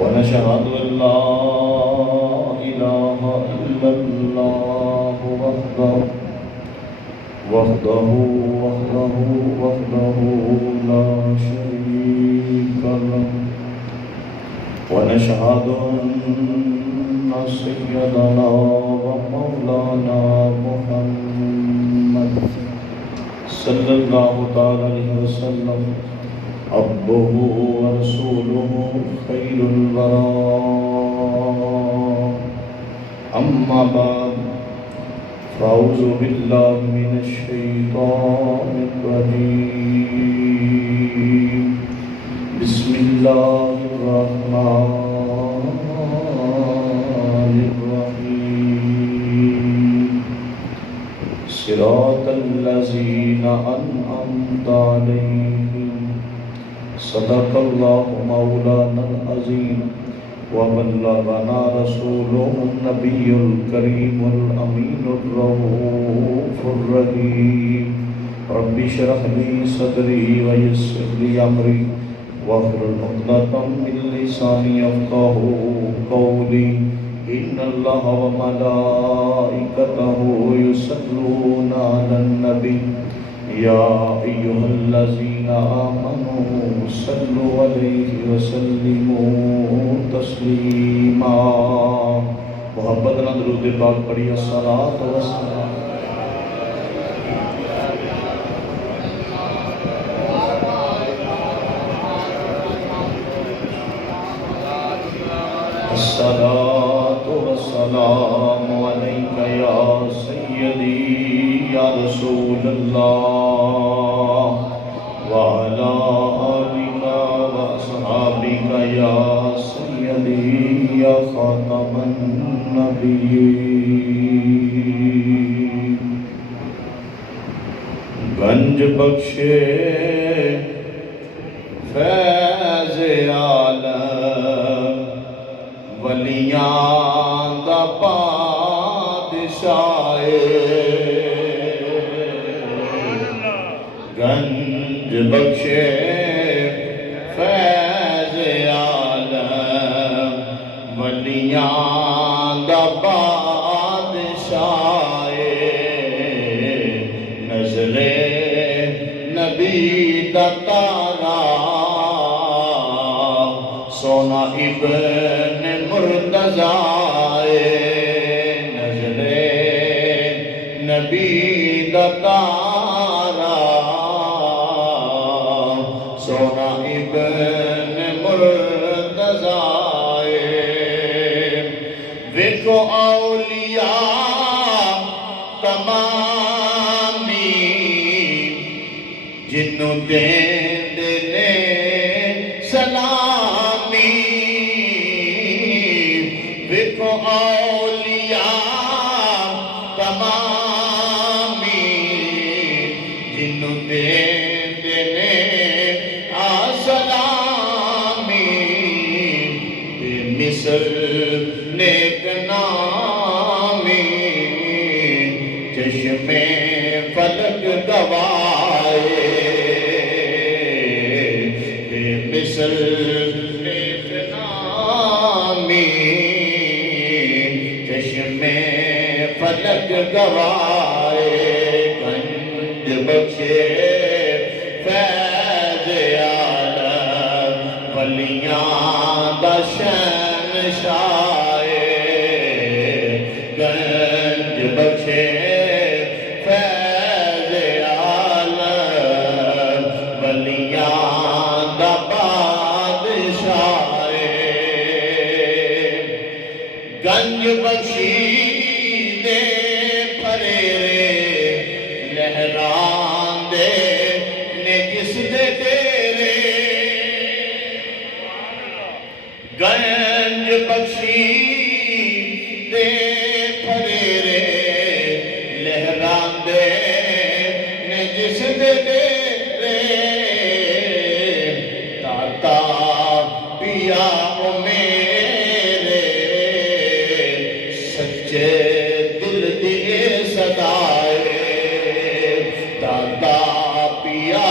ونشهد أن لا إله إلا الله وحده لا شريك له ونشهد أن سيدنا ومولانا محمد صلى الله تعالى عليه وسلم عبده ورسوله خير الورى أما بعد فأعوذ بالله من الشيطان الرجيم بسم الله الرحمن الرحيم صراط الذين أنعمت عليهم صدق الله مولانا العظيم وبلغنا رسوله النبي الكريم الأمين الرؤوف الرحيم رب اشرح لي صدري ويسر لي أمري واحلل عقدة من لساني يفقهوا قولي إن الله وملائكته يصلون على النبي يا أيها الذين آمنوا صلوا عليه وسلموا تسليما محبت نہ درود پاک پڑھیے الصلاۃ والسلام الصلاۃ والسلام علیک یا سیدی یا رسول اللہ وعلى آلك وأصحابك يا سيدي يا خاتم النبيين گنج بخشے فیض عالم ولیاں دا بادشاہ گنج بخشے فیض عالم ولیاں دا بادشاہ نظر نبی دا تارا سونا ابن مرتضیٰ نظر نبی دا تارا سونا ابن مرتضیٰ ویکھو اولیاء تمامی جنوں دیندے نے سلامی ویکھو اولیاء تمامی جنوں دیندے نے مصر نیک نامی چشم فلک گوائے مصر نیک نامی چشم فلک گوائے گنج بخشے فیض عالم ولیاں دا شہنشاہ گنج بخشے فیض عالم ولیاں دا بادشاہ گنج بخشی دے پھریرے لہران دے نے جس دے تیرے گنج بخشی دے پھریرے لہران دے نے جس دے تیرے داتا پیا میرے سچے دل دیے صدائے داتا پیا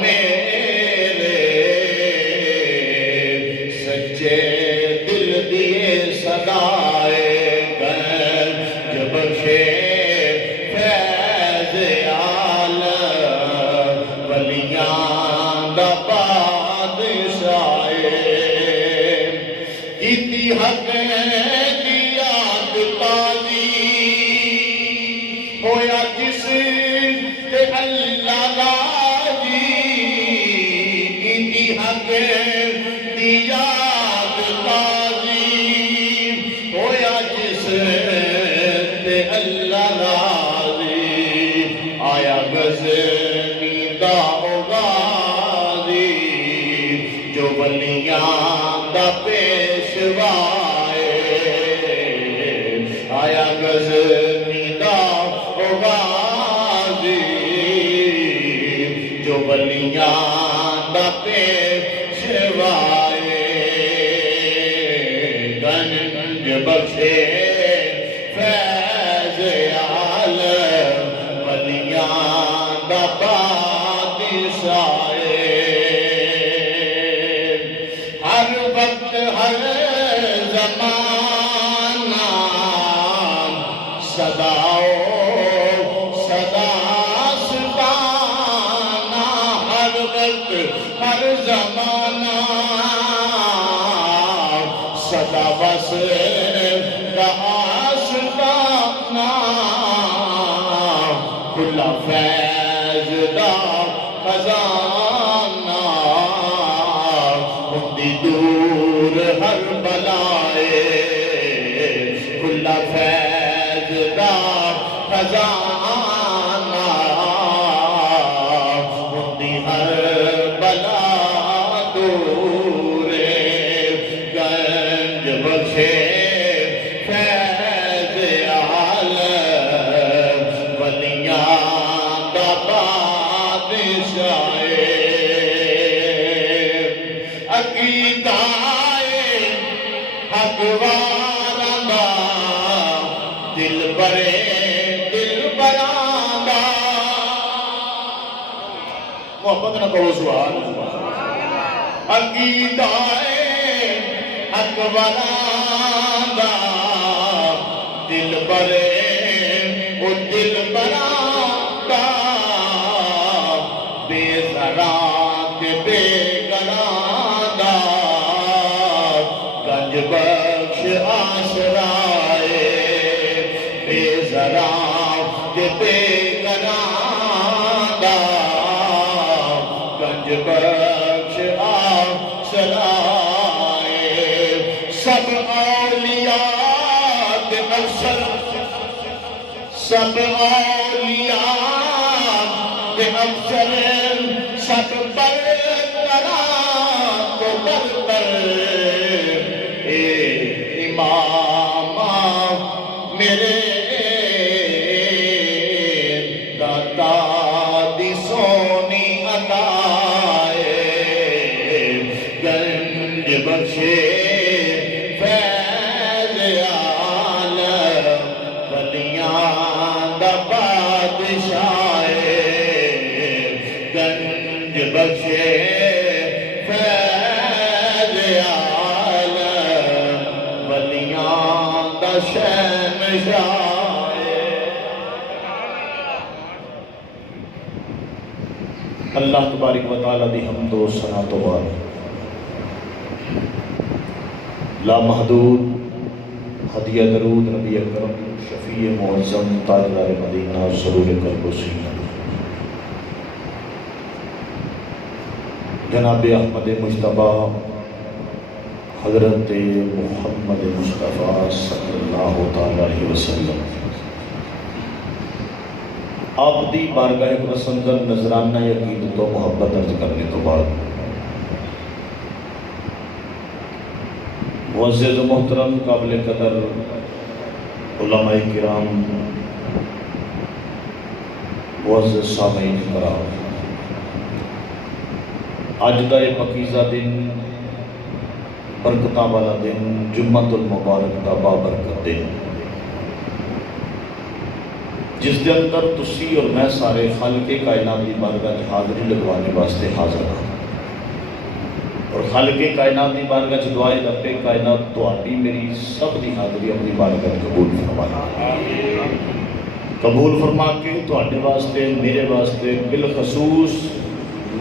میرے سچے کیتی حق دی یاد تازی ہویا جس تے اللہ راضی کیتی حق دی یاد تازی ہویا جس تے اللہ راضی آیا غزنی دا غازی جو ولیاں دا پیشوائے آیا غزنی دا غازی جو ولیاں دا پیشوائے گنج بخشے فیض عالم ولیاں دا بادشاہ ہر وقت ہر زمانہ صداؤ صدا سبحانہ ہر وقت ہر زمانہ صدا بس آستانہ کھلا فیض دا خزانہ ہوندی دور ہر بلائے کھلا فیض دا خزانہ ہوندی ہر بلا دور گنج بخشے فیض عالم ولیاں دا بادشاہ عقیدہ حق واراں دا دل برے دل براں دا محبت نہ کہو سبحان اللہ عقیدہ حق واراں دا دل برے او دل براں دا بے زراں تے بے گناہ دا گنج بخش آسرائے بے زراں تے بے گناہ دا گنج بخش آسرائے سب اولیاء کے افسر سب اولیاء کے افسر سب برتراں کو برتر اے امام میرے داتا دی سونی عطائے گنج بخشے فیض عالم ولیاں دا بادشاہ گنج بخشے فیض عالم ولیاں دا شہنشاہ اللہ تبارک و تعالیٰ دی حمد و ثنا تو بعد لامحدود ہدیہ درود نبی اکرم شفیع معظم تاجدار مدینہ سرور قلب و سینہ جناب احمد مجتبی حضرت محمد مصطفیٰ صلی اللہ علیہ وسلم آپ دی بارگاہ پسندر نذرانہ عقیدت و محبت درج کرنے تو بعد معزز و محترم قابل قدر علماء کرام معزز سامعین کرام آج دا یہ پاکیزہ دن برکتاں والا دن جمعۃ المبارک دا بابرکت دن جس دے اندر تسی اور میں سارے خالق کائنات کی بارگاہ حاضری لگوانے واسطے حاضر ہوں اور خالق کائنات کی بارگاہ دعائے رب کائنات تہاڈی میری سب کی حاضری اپنی بارگاہ قبول فرمانا قبول فرما کے تہاڈے واسطے میرے واسطے بالخصوص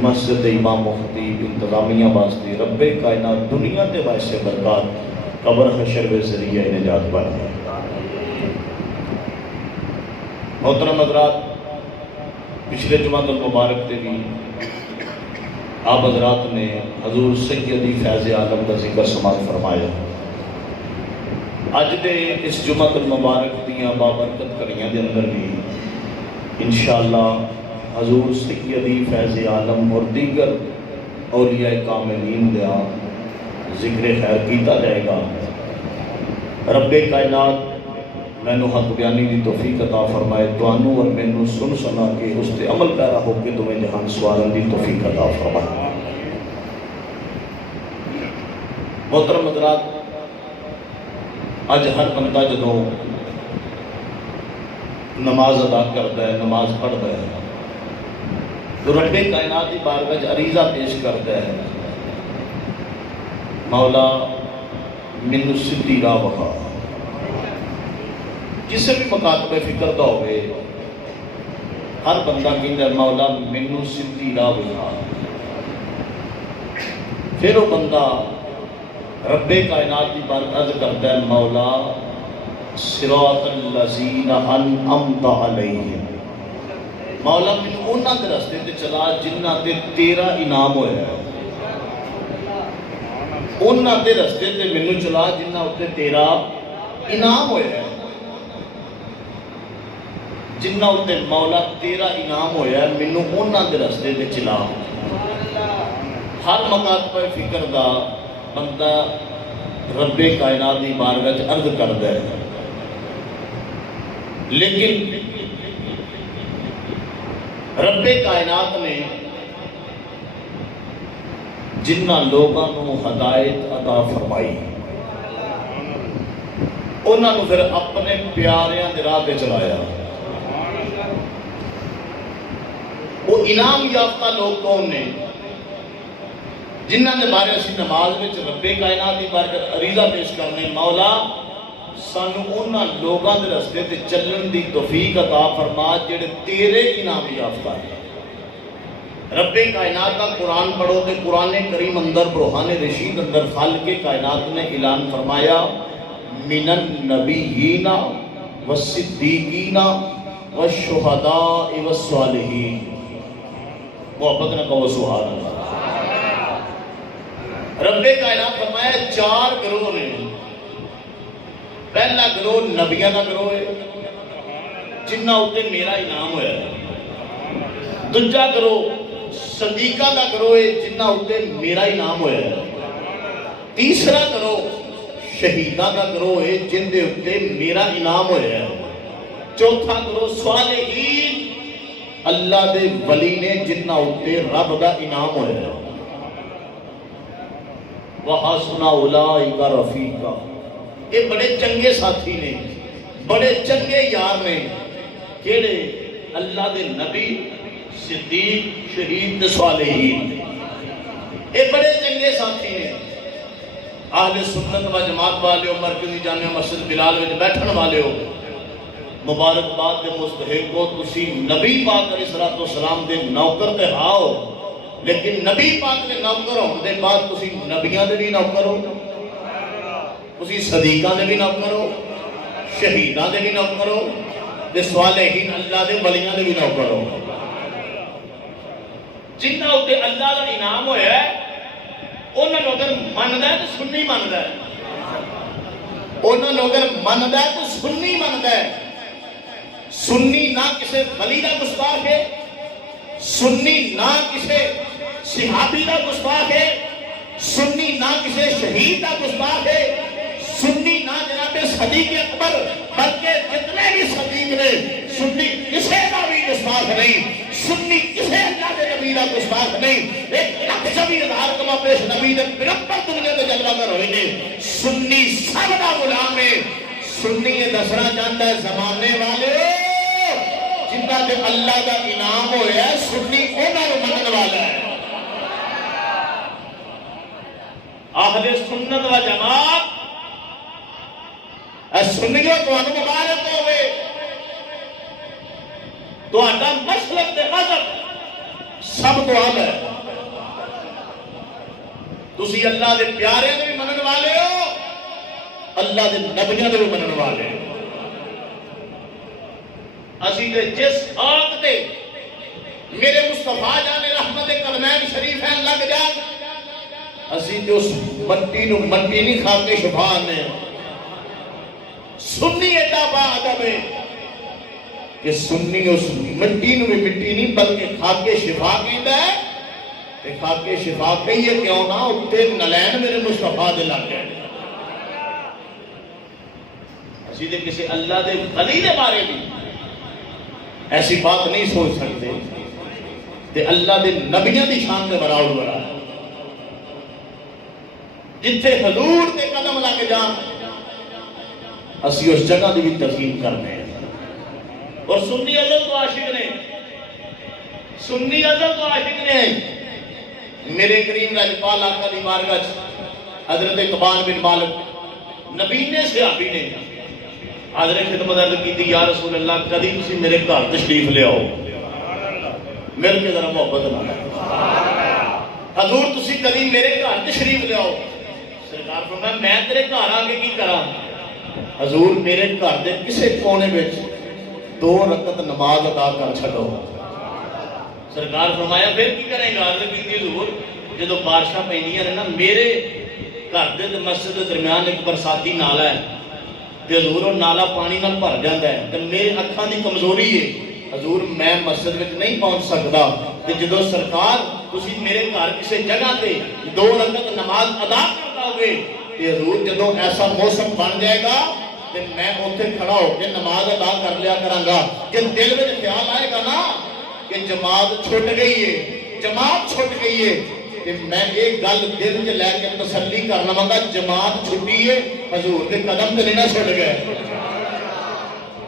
مسجد امام مفتی انتظامیہ واسطے رب کائنات دنیا کے واسطے برکات قبر حشر و ذریعہ نجات بن گئے۔ محترم حضرات، پچھلے جمعہ المبارک تے بھی آپ حضرات نے حضور سیدی فیض عالم کا ذکر سماعت فرمایا۔ اج دے اس جمعہ المبارک دیاں بابرکت کڑیاں دے اندر بھی انشاءاللہ حضور سیدی فیض عالم اور دیگر اولیاء کاملین دیا ذکر خیر کیتا جائے گا۔ رب کائنات مینو حق بیانی دی توفیق عطا فرمائے، توانوں اور مینو سن سنا کے اس تے عمل پیرا ہو کے تمہیں جہان سوارن دی توفیق عطا فرمائے۔ محترم حضرات، اج ہر بندہ جدوں نماز ادا کرتا ہے، نماز پڑھتا ہے، تو رب کائنات کی بارگاہ عریضہ پیش کرتا ہے، مولا مینوں سیدھی راہ وکھا۔ کسی بھی مکاتبہ فکر دا ہوئے ہر بندہ کہتا ہے مولا مینوں سیدھی راہ وکھا۔ پھر وہ بندہ رب کائنات کی بارگاہ کرتا ہے، مولا صراط الذین انعمت علیہم، مولا مینوں انہاں دے راستے تے چلا جنہاں تے تیرا انعام ہویا ہے، انہاں دے راستے تے مینوں چلا جنہاں تے تیرا انعام ہویا ہے، جنہاں تے مولا تیرا انعام ہویا ہے، مینوں انہاں دے راستے تے چلا۔ ہر مکاتبہ فکر دا بندہ رب کائنات کی بارگاہ عرض کرتا ہے، لیکن رب کائنات نے جنہ لوگوں کو ہدایت عطا فرمائی انہوں نے پھر اپنے پیاریاں دے راہ پہ چلایا۔ وہ انعام یافتہ لوگ کون نے؟ جنہاں دے بارے اسی نماز میں رب کائنات کی بارگاہ عریضہ پیش کرنے، مولا سانو انہاں لوگاں دے راستے تے چلن دی توفیق عطا فرما جڑے تیرے انعام یافتہ ہیں۔ رب کائنات کا قرآن پڑھو کہ قرآن کریم اندر برہان رشید اندر خالق کائنات نے اعلان فرمایا، من النبیین والصدیقین والشہداء والصالحین۔ محبت نہ کہو سبحان اللہ۔ رب کائنات فرمایا چار گروہ نے۔ پہلا گروہ نبیاں کا گروہ ہے جنہاں اُتے میرا انعام ہوا ہے۔ دوجا گروہ صدیقاں کا گروہ ہے جنہاں اُتے میرا انعام ہوا ہے۔ تیسرا گروہ شہیداں کا گروہ ہے جن دے اُتے میرا انعام ہوا ہے۔ چوتھا گروہ صالحین اللہ دے ولی نے جنہاں اُتے رب دا انعام ہوا ہے۔ وَحَسُنَ أُولَئِكَ رَفِيقًا، یہ بڑے چنگے ساتھی نے، بڑے چنگے یار نے، کیڑے اللہ دے نبی، صدیق، شہید، صالحین، یہ بڑے چنگے ساتھی نے۔ اہل سنت و جماعت والے ہو، مرکزی جامعہ مسجد بلال وچ بیٹھن والے ہو، مبارکباد دے مستحق ہو، تسی نبی پاک علیہ السلام دے نوکر تے ہاؤ، لیکن نبی پاک دے نوکر ہون دے بعد تسی نبیاں دے بھی نوکر ہو، تسی صدیقاں دے بھی نوکر ہو، شہیداں دے بھی نوکر ہو، تے صالحین اللہ دے ولیاں دے بھی نوکر ہو۔ جنہاں اُتے اللہ دا انعام ہویا ہے انہاں نوں اگر مندا ہے تو سنی مندا ہے، انہاں نوں اگر مندا ہے تو سنی مندا ہے۔ سنی نہ کسے ولی دا گستاخ ہے، سنی نہ کسے صحابی دا گستاخ ہے، سنی نہ کسے شہید دا گستاخ ہے، سنی نہ جناب صدیق اکبر بلکہ جتنے بھی صدیق نے سنی کسے دا بھی گستاخ نہیں، سنی کسے اللہ دے نبی دا گستاخ نہیں۔ 1,20,000 کما پیش نبی دے پیغمبر دنیا دے جلوہ گر ہوئے نے، سنی سب دا غلام ہے۔ سنی یہ دسنا چاہتا ہے زمانے والے جنہ دے اللہ دا انعام ہویا ہے، سنی انہاں نوں منن والا ہے۔ اہل سنت و جماعت اے سنیوں تانوں مبارک ہوئے، تہاڈا مسلک تے مذہب سب تو اعلی ہے۔ تسی اللہ دے پیارے دے بھی منن والے ہو، اللہ دے نبیوں دے منن والے اسی تے جس آگ تے میرے مصطفیٰ جان رحمت کلمین شریفین لگ جان اسی تے اس مٹی نو مٹی نہیں کھا کے شفا نے سنی ایڈا با ادب ہے کہ سنی اس مٹی نو بھی مٹی نہیں بلکہ کھا کے شفا کہندا ہے تے کھا کے شفا کہیے کیوں نہ اتے نلین میرے مصطفیٰ دے لگ گئے اسی تے کسی اللہ دے ولی دے بارے بھی ایسی بات نہیں سوچ سکتے تے اللہ دے نبیوں دی شان دے برابر بڑا ہے جتھے حضور دے قدم لگ جان اسی اس جگہ دی بھی تقسیم کرنے ہیں اور سنی ازل تو عاشق نے سنی ازل تو عاشق نے میرے کریم لاجپال آقا دی بارگاہ حضرت قبان بن مالک نبی نے صحابی نے حضرت خدمت عرض کی تھی یا رسول اللہ کدی تسی میرے گھر تشریف لے آؤ میرے کے ذرا محبت نہ حضور تسی کدی میرے گھر تشریف لے آؤ سرکار فرمایا میں تیرے گھر آگے کی کراں حضور میرے گھر دے کسے کونے وچ 2 رکعت نماز ادا کر چھڈو سرکار فرمایا پھر کی کریں گا عرض کی حضور جدو بارشاں پیندیاں نے نا میرے گھر دے مسجد کے درمیان ایک برساتی نالا ہے تے حضور وہ نالا پانی نال بھر جاندا ہے تے میرے اکھاں دی کمزوری ہے حضور میں مسجد وچ نہیں پہنچ سکدا تے جدو سرکار تسی میرے گھر کسی جگہ تے 2 رکعت نماز ادا کرتا ہوئے تے حضور جدو ایسا موسم بن جائے گا تے میں اوتھے کھڑا ہو کے نماز ادا کر لیا کراں گا کہ دل وچ خیال آئے گا نا کہ جماعت چھٹ گئی ہے جماعت چھٹ گئی ہے کہ میں ایک گل دل وچ لے کے تسلی کرنا مانگا جماعت چھٹی ہے حضور دے قدم تے نہیں نہ چھٹ گئے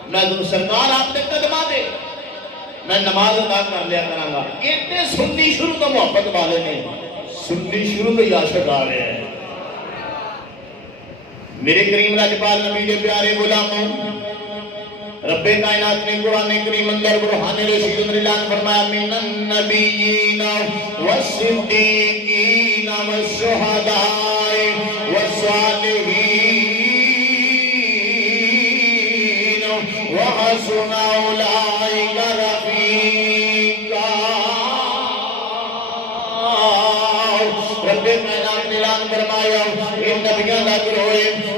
میں سرکار آپ دے قدماں دے میں نماز ادا کر لیا کراں گا ایتے سنی شروع تو محبت والے نے سنی شروع تو عاشق آ رہے ہیں میرے کریم لاجپال نبی دے پیارے غلاموں رب کائنات نے قرآن کریم اندر برہان رشید اللہ نے فرمایا من النبیین والصدیقین والشہداء والصالحین وحسن اولئک رفیقا رب کائنات نے اعلان فرمایا اے نبیوں دا گروہ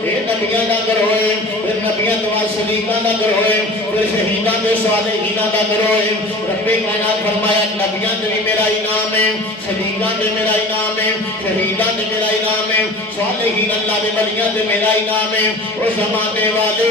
اے نبیوں دا گروہ پھر نبیوں کے بعد صدیقاں دا گروہ پھر شہیداں تے صالحیناں دا گروہ رب کائنات فرمایا نبیوں تے بھی میرا انعام ہے صدیقاں تے میرا انعام ہے شہیداں تے میرا انعام ہے صالحین اللہ دے ولیاں تے میرا انعام ہے او زمانے والے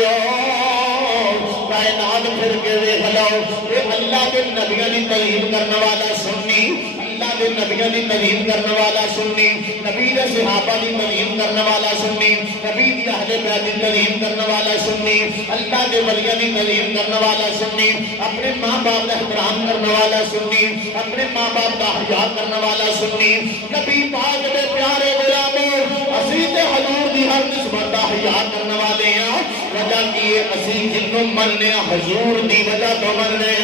کائنات پھر کے دیکھ لو اے اللہ کے نبیوں کی تعظیم کرنے والا سنی اللہ کے نبیوں کی تعظیم کرنے والا سنی نبی دے صحابہ کی تعظیم کرنے والا سنی نبی دی اہل بیت کی تعظیم کرنے والا سنی اللہ کے ولیوں کی تعظیم کرنے والا سنی اپنے ماں باپ کا احترام کرنے والا سنی اپنے ماں باپ کا حیا کرنے والا سنی نبی پاک دے پیارے غلاموں اسی تے حضور دی ہر نسبت دا حیا کرنے والے ہیں وجہ کی اسی جنوں مننے حضور دی وجہ تو مننے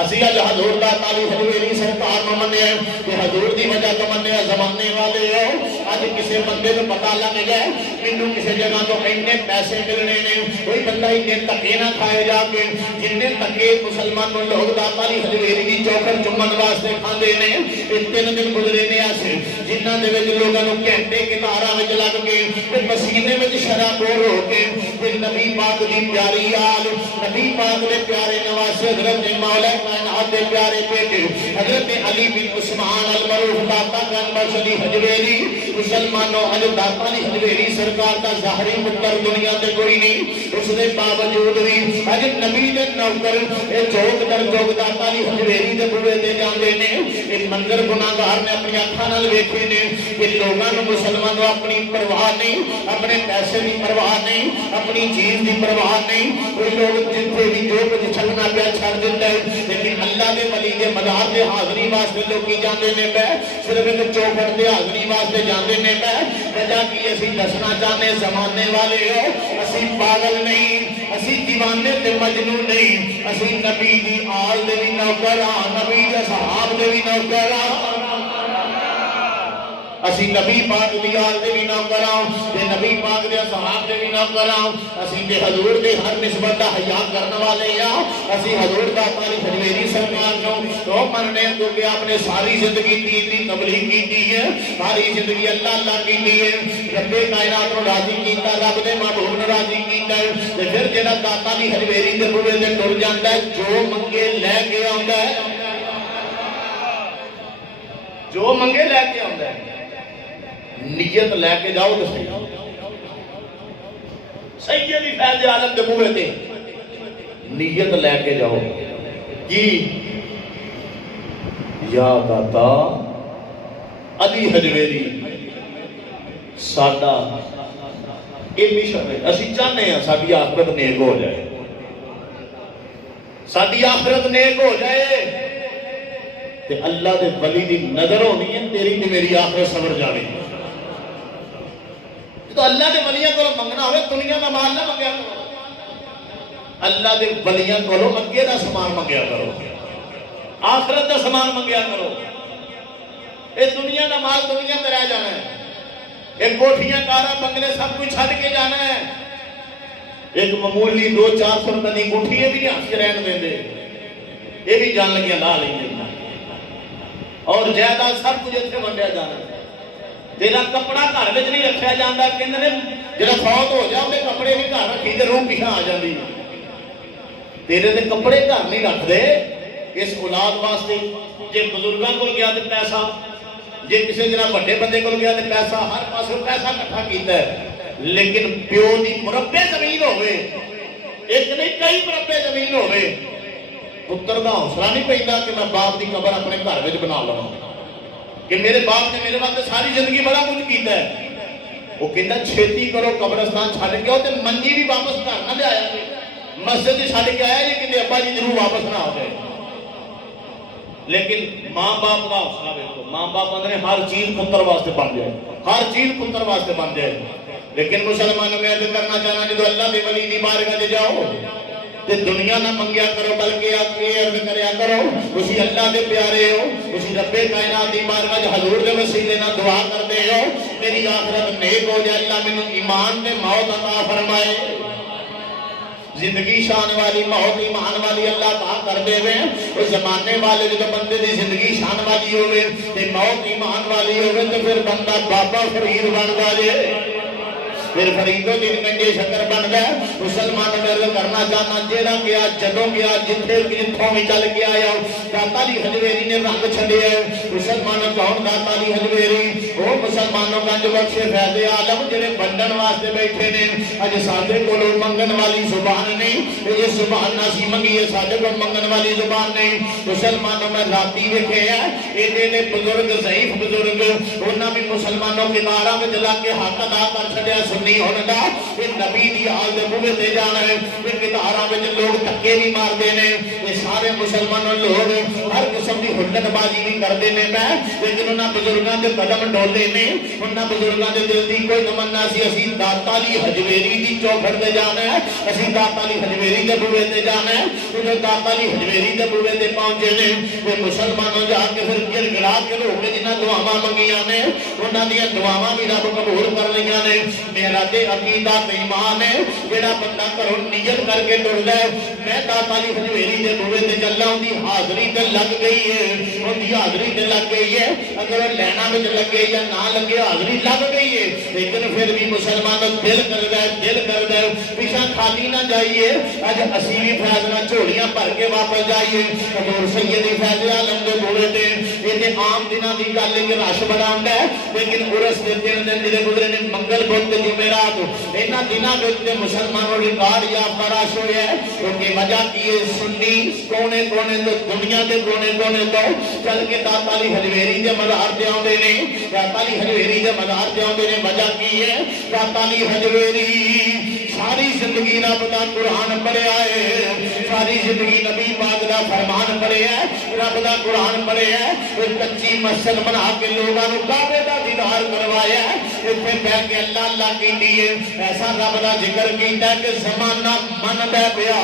اسی اج حضور دا تعالی حضوری سرکار نو مننے کہ حضور دی وجہ تو مننے زمانے والے ہو اج کسے بندے نو پتہ لگ گیا مینوں کسے جگہ تو اینے پیسے ملنے نے کوئی بندہ اینے تکے نہ کھائے جا کے جننے تکے مسلمان لوگ دا تعالی حضوری دی چوکر چمن واسطے کھاندے نے 3 دن گزرے نے ایسے جنہاں دے وچ لوگاں نو گھنٹے کتاراں وچ لگ کے تے پسینے وچ شراب ہو کے تے نبی پاک دی پیاری آل نبی پاک دے پیارے نواسے حضرت مولا کائنات دے پیارے بیٹے حضرت علی بن عثمان المعروف داتا گن بخشی حجویری مسلمانوں حج داتا علی حجویری سرکار دا ظاہری پتر دنیا تے کوئی نہیں اس دے باوجود بھی حج نبی دے نوکر اے چوک در چوک داتا علی حجویری دے بوئے دے جاندے نے ایک منظر گناہگار نے اپنی اکھاں نال ویکھے نے کہ لوگاں نوں مسلمانوں اپنی پرواہ نہیں اپنے پیسے دی پرواہ نہیں اپنی چیز دی پرواہ نہیں کوئی لوگ جتھے بھی جو کچھ چھڈنا پیا چھڈ دیندا ہے لیکن اللہ دے ولی دے مدار دے حاضری واسطے لوکی جاندے نے پے صرف ایک چوکھٹ دے حاضری واسطے جاندے نے پے وجہ کی اسی دسنا چاہنے زمانے والے ہو اسی پاگل نہیں اسی دیوانے تے مجنون نہیں اسی نبی دی آل دے بھی نوکر نبی دے صحاب دے بھی نوکر اسی نبی پاک دی آل دے بھی نوکر ہاں تے نبی پاک دے صحاب دے بھی نوکر ہاں اسی تے حضور دے ہر نسبت دا حیا کرنے والے ہاں اسی حضور دا پاک حجویری سرکار نو تو مننے کیونکہ آپ نے ساری زندگی دین دی تبلیغ کیتی ہے ساری زندگی اللہ اللہ کیتی ہے رب کائنات نو راضی کیتا رب دے محبوب نو راضی کیتا ہے تے پھر جڑا داتا دی حجویری دے بوئے تے ٹر جاندا ہے جو منگے لے کے آوندا ہے جو منگے لے کے آوندا ہے نیت لے کے جاؤ تو سیدی فیض عالم دے بوئے تے نیت لے کے جاؤ کی یا داتا علی حجویری ساڈا یہ مشن ہے اسی چاہتے ہیں ساری آخرت نیک ہو جائے ساری آخرت نیک ہو جائے تے اللہ دے ولی دی نظر ہونی ہے تیری تے میری آخرت سمر جانی تو اللہ دے ولیاں کو منگنا ہوئے دنیا کا مال نہ منگیا کرو اللہ دے ولیاں کو اگے دا سامان منگیا کرو آخرت دا سامان منگیا کرو اے دنیا دا مال دنیا تے رہ جانا ہے ایک کوٹھیاں کارا بنگلے سب کچھ چھڈ کے جانا ہے ایک معمولی 2-400 روپے دی کوٹھی بھی نہیں ہاتھ رہن دیں دے یہ بھی جان لگیا لا لیں گے اور جائیداد سب کچھ اتنے ونڈیا جانا ہے تیرا کپڑا گھر میں نہیں رکھا جاتا کہ جب فوت ہو جائے انہیں کپڑے بھی گھر رکھی تو روح پیچھے آ جاتی تیرے تے کپڑے گھر نہیں رکھ دے اس اولاد واسطے جے بزرگاں کو گیا تے پیسہ جے کسی جناب بڑے بندے کو گیا تے پیسہ ہر پاسوں پیسہ کٹھا کیتا ہے لیکن پیو دی مربع زمین ہوئے ایک نہیں کئی مربع زمین ہوئے پتر دا حوصلہ نہیں پہنتا کہ میں باپ دی قبر اپنے گھر میں بنا لوں کہ میرے باپ نے میرے واسطے ساری زندگی بڑا کچھ کیتا ہے وہ کہتا چھیتی کرو قبرستان چھڈ کے آؤ تے منجی بھی واپس گھر نہ لے آیا مسجد چھڈ کے آیا یہ کہ ابا جی ضرور واپس نہ آ جائے لیکن ماں باپ کا حوصلہ دیکھو ماں باپ اندر ہر چیز پتر واسطے بن جائے ہر چیز پتر واسطے بن جائے لیکن مسلمانوں میں عرض کرنا چاہنا جب اللہ دے ولی دی بارگاہ تے جاؤ تے دنیا نہ منگیا کرو بلکہ آپ کے عرض کریا کرو اسی اللہ دے پیارے ہو اسی رب کائنات دی بارگاہ حضور دے وسیلے نہ دعا کرتے ہو میری آخرت نیک ہو جائے اللہ مینوں ایمان تے موت عطا فرمائے زندگی شان والی موت ایمان والی اللہ عطا کر دے وے اس زمانے والے جو بندے دی زندگی شان والی ہوے تے موت ایمان والی ہوے تے پھر بندہ بابا فرید بندا جے پھر فریدوں دن گنجے شکر بن گئے مسلمان میں عرض کرنا چاہنا جیڑا گیا جدوں گیا جتھے جتھوں بھی چل کے آیا داتا علی حجویری نے رنگ چھڈے مسلمانوں کون داتا علی حجویری وہ مسلمانوں گنج بخش فیض عالم جڑے بنڈن واسطے بیٹھے نے اج ساڈے کولوں منگن والی زبان نہیں یہ زبان ناسی منگی ہے ساڈے کول منگن والی زبان نہیں مسلمانوں میں راتی ویکھے ہیں ایڈے نے بزرگ ضعیف بزرگ انہاں بھی مسلمانوں کے ناراں وچ لا کے حق ادا کر چھڈیا نہیں ہونے دا یہ نبی دی آل دے موے تے جانا ہے یہ کتاراں وچ لوگ دھکے بھی مار دے نے یہ سارے مسلمانوں لوگ ہر قسم دی ہلن بازی بھی کر دے نے میں لیکن انہاں بزرگاں دے قدم ڈولے نے انہاں بزرگاں دے دل دی کوئی تمنا سی اسی داتا علی حجویری دی چوکھٹ تے جانا ہے اسی داتا علی حجویری دے موے تے جانا ہے جو داتا علی حجویری دے موے تے پہنچے نے وہ مسلمانوں جا کے پھر گڑ گڑا کے لوگ جنہاں دعاواں منگیاں نے انہاں دی دعاواں بھی رب قبول کر لیاں نے میرا تے عقیدہ تے ایمان ہے جڑا بندہ کرو نیت کر کے ٹردا ہے میں داتا علی حجویری دے موے تے چلا ہوں دی حاضری تے لگ گئی ہے ان دی حاضری تے لگ گئی ہے اگر لینا وچ لگے یا نہ لگے حاضری لگ گئی ہے لیکن پھر بھی مسلمان دل کردا ہے پیچھے خالی نہ جائیے اج اسی بھی فیض نہ جھولیاں بھر کے واپس جائیے حضور سیدی فیض عالم دے موے تے یہ عام دناں دی گل ہے کہ رش بڑا ہوندا ہے لیکن عرس دے دن جڑے گزرے نے منگل بدھ جمعرات انہاں دناں وچ مسلمانوں ریکارڈ یافتہ رش ہویا ہے کیونکہ وجہ کی ہے سنی کونے کونے تو دنیا کے کونے کونے تو چل کے داتا علی حجویری دے مزار تے اوندے نے داتا علی حجویری دے مزار تے اوندے نے وجہ کی ہے داتا علی حجویری ساری زندگی رب دا قرآن پڑھیا ہے ساری زندگی نبی پاک دا فرمان پڑھیا ہے رب دا قرآن پڑھیا ہے کچی مسجد بنا کے لوگاں نوں کعبے دا دیدار کروایا ہے اتنے کہہ کے اللہ اللہ کی دیئے ایسا رب دا ذکر کیتا ہے کہ زمانہ من دے پیا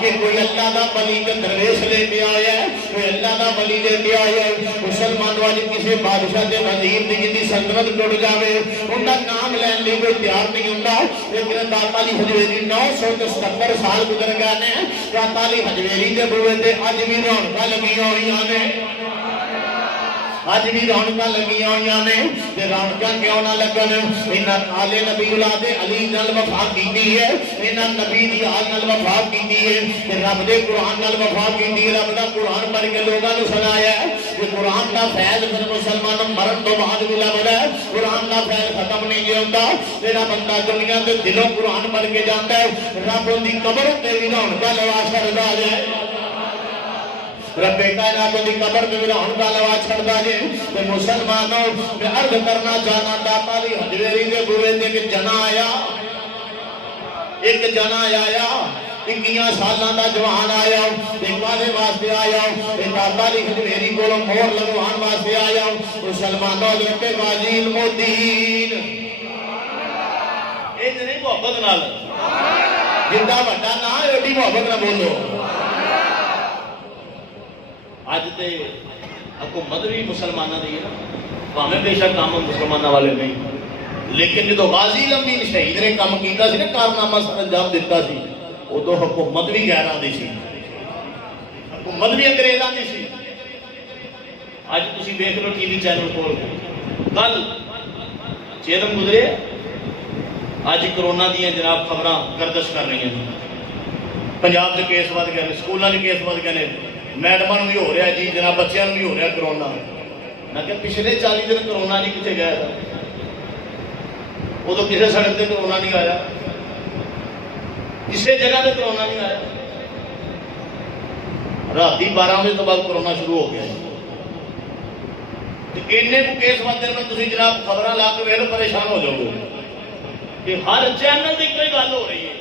کہ کوئی اللہ دا ولی کے درویش لے کے آیا ہے، کوئی اللہ دا ولی لے کے آیا ہے۔ مسلمان والی کسی بادشاہ دے وزیر دی جنی سلطنت ٹوٹ جاوے ان کا نام لین لی کوئی تیار نہیں ہوندا، لیکن داتا علی حجویری 977 سال گزر گئے نے، داتا علی حجویری دے بوئے تے اج بھی رونقاں لگیاں ہوئیاں نے، اج بھی رونقاں لگیاں ہوئیاں نے۔ تے رونقاں کیوں نہ لگن؟ انہاں آلے نبی اولاد علی نال وفا کیتی ہے، انہاں نبی دی آل نال وفا کیتی ہے، تے رب دے قرآن نال وفا کیتی ہے، رب دا قرآن پڑھ کے لوگاں نوں سنایا ہے کہ قرآن دا فیض پھر مسلمان مرن تو بعد بھی لبدا ہے، قرآن دا فیض ختم نہیں جے ہوندا۔ جیڑا بندہ دنیا دے دلوں قرآن پڑھ کے جاندا ہے رب دی قبر تے بھی رونقاں لوا چھڑدا جائے، رب کائنات دی قبر میں رونقاں لوا چھڑدا جے۔ تے مسلمانوں میں عرض کرنا چاہنا داتا علی حجویری دے بوئے تے کہ جنا آیا، ایک جنا آیا 21 سالاں دا جوان آیا، دیکھوانے واسطے آیا، داتا علی حجویری کو مہر لگوان واسطے آیا۔ مسلمانوں حضرت غازی علم الدین ایک نہیں محبت نال جندا وڈا نہ ایڈی محبت نہ بولو۔ اج تے حکومت بھی مسلمانوں دی ہے، بھاویں بے شک کام مسلمانوں والے نہیں، لیکن جدو غازی علم الدین شہید نے کام کیتا سی نا، کارنامہ انجام دیتا سی، ادو حکومت بھی غیراں دی سی، حکومت بھی انگریزاں دی سی۔ اج تسی دیکھ لو ٹی وی چینل کھول کے، کل چیرم گزرے اج کرونا دیا جناب خبراں گردش کر رہی ہیں، پنجاب سے کیس ود گئے، سکولوں کے کیس ود گئے، میڈماں بھی ہو رہا جی جناب، بچیاں بھی ہو رہا کرونا۔ میں کہ پچھلے 40 دن کرونا نہیں کتنے گیا تھا، وہ تو کسی سڑک سے کرونا نہیں آیا، کسی جگہ سے کرونا نہیں آیا، رات 12 بجے تو بعد کرونا شروع ہو گیا۔ اینے کو کیس ود میں تھی جناب خبراں لا کے ویلو پریشان ہو جاؤ گے کہ ہر چینل کی کوئی گل ہو رہی ہے۔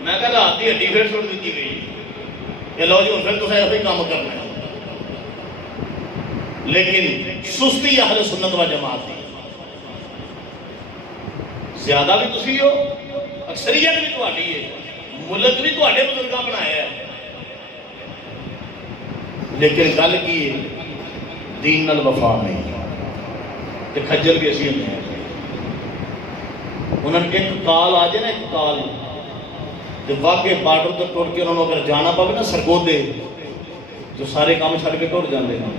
میں کہا رات کی ہڈی پھر چھوڑ دیتی گئی کہ لو جی ہوں پھر تصے ایسا ہی کام کرنا ہے، لیکن سستی اہل سنت و جماعت دی زیادہ بھی تسی ہو، اکثریت بھی تہاڈی ہے، ملک بھی تہاڈے بزرگاں بنایا ہے، لیکن گل کی ہے دین نال وفا نہیں تے کھجل بھی اسی ہیں۔ انہوں نے ایک کال آ جائے نا، ایک کال جو واقعی بارڈر تو ٹوٹ کے انہوں نے اگر جانا پاوے نا سرگودے جو سارے کام چھڑ کے ٹوٹ جاندے ہیں،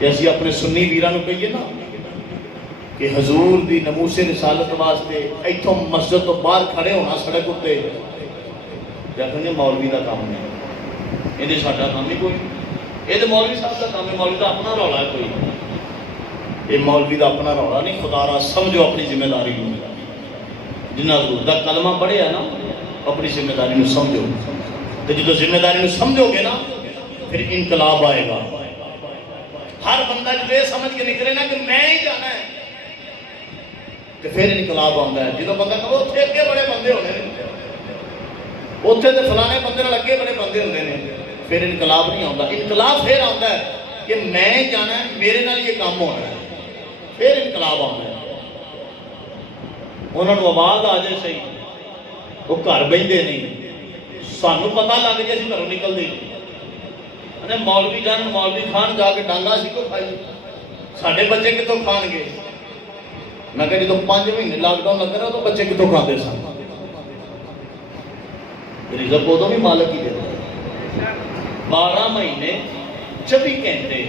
جیسے اپنے سنی ویراں نوں کہیے نا کہ حضور دی نموس رسالت واسطے ایتھوں مسجد تو باہر کھڑے ہونا سڑک اتے دیکھیں گے مولوی دا کام ہے، یہ ساڈا کام ہی کوئی، یہ تو مولوی صاحب کا کام ہے، مولوی دا اپنا رولا ہے کوئی، یہ مولوی دا اپنا رولا نہیں۔ خدا را سمجھو اپنی ذمہ داری نوں، جنہ حضور دا کلمہ پڑھے ہے نا اپنی ذمہ داری نوں سمجھو، تو جدو ذمہ داری نوں سمجھو گے نا پھر انقلاب آئے گا۔ ہر بندہ جب یہ سمجھ کے نکلے نا کہ میں ہی جانا ہے تو پھر انقلاب آتا ہے۔ جدو بندہ کہو اتنے اگے بڑے بندے ہونے اتنے تو فلانے بندے نال اگے بڑے بندے ہوتے ہیں، پھر انقلاب نہیں آتا۔ انقلاب پھر آتا ہے کہ میں ہی جانا ہے، میرے نال یہ کام ہونا ہے، پھر انقلاب آتا ہے۔ انہوں نے آواز آ جائے صحیح وہ گھر بہتے نہیں، سانوں پتہ لگ جائے اسی گھروں نکلتے نہیں، مولوی جان مولوی خان جا کے ڈانگا اسی کو کھائی، ساڈے بچے کتوں کھان گے؟ میں کہ جدو 5 مہینے لاک ڈاؤن لگ رہا تو بچے کتوں کھاتے سن؟ رزق ادو بھی مالک ہی دیتا ہے، 12 مہینے 24 گھنٹے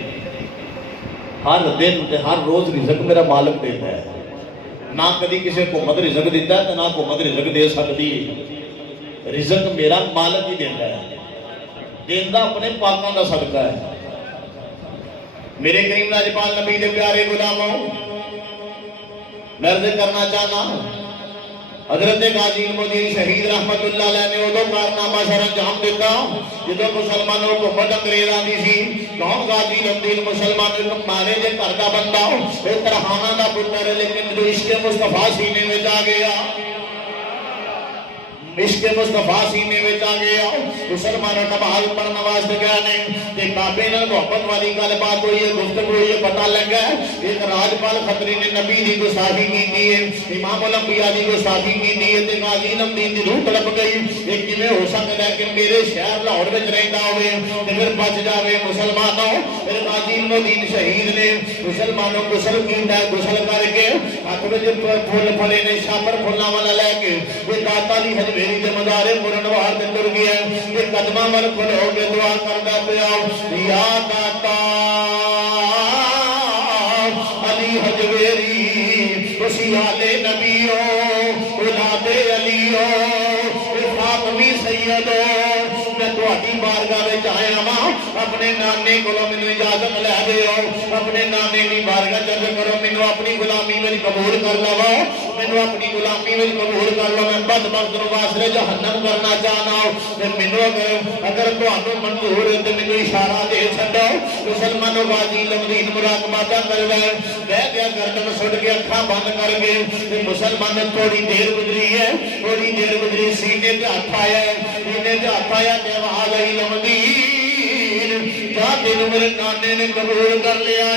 ہر دن ہر روز رزق میرا مالک دیتا ہے، نہ کبھی کسی حکومت رزق دیتا ہے نہ حکومت رزق دے سکتی ہے، رزق میرا مالک ہی دیتا ہے، دیندہ اپنے پاکاں کا صدقہ ہے۔ میرے کریم لاجپال نبی دے پیارے غلاموں، میں عرض کرنا چاہنا حضرت غازی علم الدین شہید رحمت اللہ علیہ نے ادو کارنامہ سر انجام دیتا جدو مسلمانوں کو حکومت انگریز آتی سی۔ کون غازی علم الدین مسلمان کو مارے جے گھر کا بندہ ایک ترہانہ دا پتر ہے، لیکن جو عشق مصطفیٰ سینے میں جا گیا عشق مصطفیٰ سینے میں آ گیا مسلمانوں نماز پڑھنا واسطے گیا نہیں کہ بابے نے محبت والی گل بات ہوئی ہے گفتگو ہوئی ہے پتہ لگا ایک راجپال کھتری نے نبی دی گستاخی کی ہے امام الانبیاء دی گستاخی کی ہے تے غازی نمدین دی روح تڑپ گئی ایک کیویں ہو سکدا ہے کہ میرے شہر لاہور وچ رہندا ہوے تے پھر بچ جاوے مسلمانوں پھر غازی نمدین شہید نے مسلمانوں غسل کیتا غسل کر کے ہاتھ وچ پھول پھلے نے شاپر پھلاں والا لے کے وہ داتا دی حجویری دے مزارے مرنوار تے ٹر گیا کہ قدماں ول کھلو کے دعا کردا پیا یا داتا علی حجویری اسی آلے نبیو اولاد علیو فاطمی سیدو میں تہاڈی بارگاہ وچ آیا ہاں اپنے نانے کولوں مینوں اجازت لے دیو اپنے نانے دی بارگاہ چ کرو مینوں اپنی غلامی وچ قبول کر لو مینوں اپنی غلامی وچ قبول کر لو میں بدبخت نوں واسطے جہنم کرنا چاہنا مینوں اگر تہانوں منظور ہے تے مینوں اشارہ دے چھڈو مسلمانوں غازی لمدین مراقبہ کردا ہے بیٹھ گیا گردن سٹ کے اکھاں بند کر کے تے مسلمان تھوڑی دیر گزری ہے تھوڑی دیر گزری سینے تے ہاتھ آیا سینے تے ہاتھ آیا تے آواز آئی لمدین جا تینوں میرے نانے نے قبول کر لیا